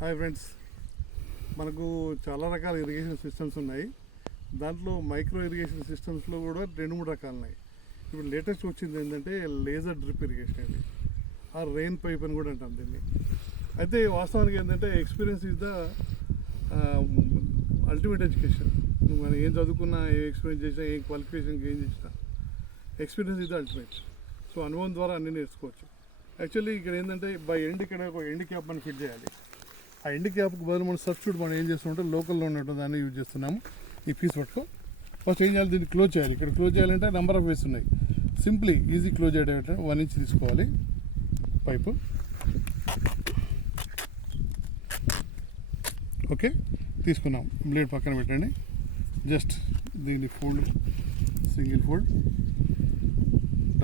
Hi friends, మనకు చాలా రకాల ఇరిగేషన్ సిస్టమ్స్ ఉన్నాయి. దాంట్లో మైక్రో ఇరిగేషన్ సిస్టమ్స్లో కూడా 2-3 రకాలు ఉన్నాయి. ఇప్పుడు లేటెస్ట్ వచ్చింది ఏంటంటే లేజర్ డ్రిప్ ఇరిగేషన్ అండి, ఆ రెయిన్ పైప్ అని కూడా అంటాం దీన్ని. అయితే వాస్తవానికి ఏంటంటే experience is the ultimate education. నువ్వు మనం ఏం చదువుకున్నా, ఏం ఎక్స్పీరియన్స్ చేసినా, ఏం క్వాలిఫికేషన్కి ఏం చేసినా, experience is the ultimate. So అనుభవం ద్వారా అన్నీ నేర్చుకోవచ్చు. యాక్చువల్లీ ఇక్కడ ఏంటంటే ఇక్కడ ఒక ఎండ్ క్యాప్ మనం ఫిట్ చేయాలి. ఆ ఎండ్ క్యాప్కి బదులు మనం సబ్స్టిట్యూట్ మనం ఏం చేస్తుంటే లోకల్లో ఉన్నట్టు దాన్ని యూజ్ చేస్తున్నాము. ఈ పీస్ పట్టుకో ఫస్ట్ ఏం చేయాలి, దీన్ని క్లోజ్ చేయాలి. ఇక్కడ క్లోజ్ చేయాలంటే నెంబర్ ఆఫ్ వేస్ ఉన్నాయి. సింప్లీ ఈజీ క్లోజ్ చేయడం 1 ఇంచ్ తీసుకోవాలి పైపు. ఓకే, తీసుకున్నాం. బ్లేడ్ పక్కన పెట్టండి. జస్ట్ దీన్ని fold, single fold,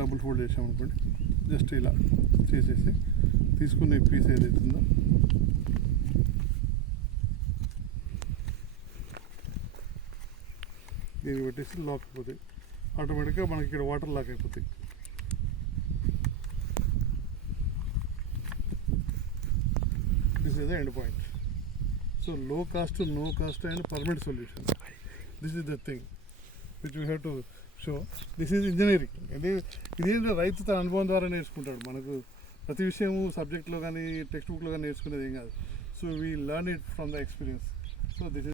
double fold చేసామనుకోండి. జస్ట్ ఇలా చేసేసి తీసుకున్న ఈ పీస్ ఏదైతుందో దీన్ని పెట్టేసి లాక్ అయిపోతాయి. ఆటోమేటిక్గా మనకి ఇక్కడ వాటర్ లాక్ అయిపోతాయి. This is the end point. So low cost, no cost and permanent solution. This is the thing which we have to show. This is engineering. ఇదేంటో రైతు తన అనుభవం ద్వారా నేర్చుకుంటాడు. మనకు ప్రతి విషయము సబ్జెక్ట్లో కానీ టెక్స్ట్ బుక్లో కానీ నేర్చుకునేది ఏం కాదు. So we learn it from the experience. So this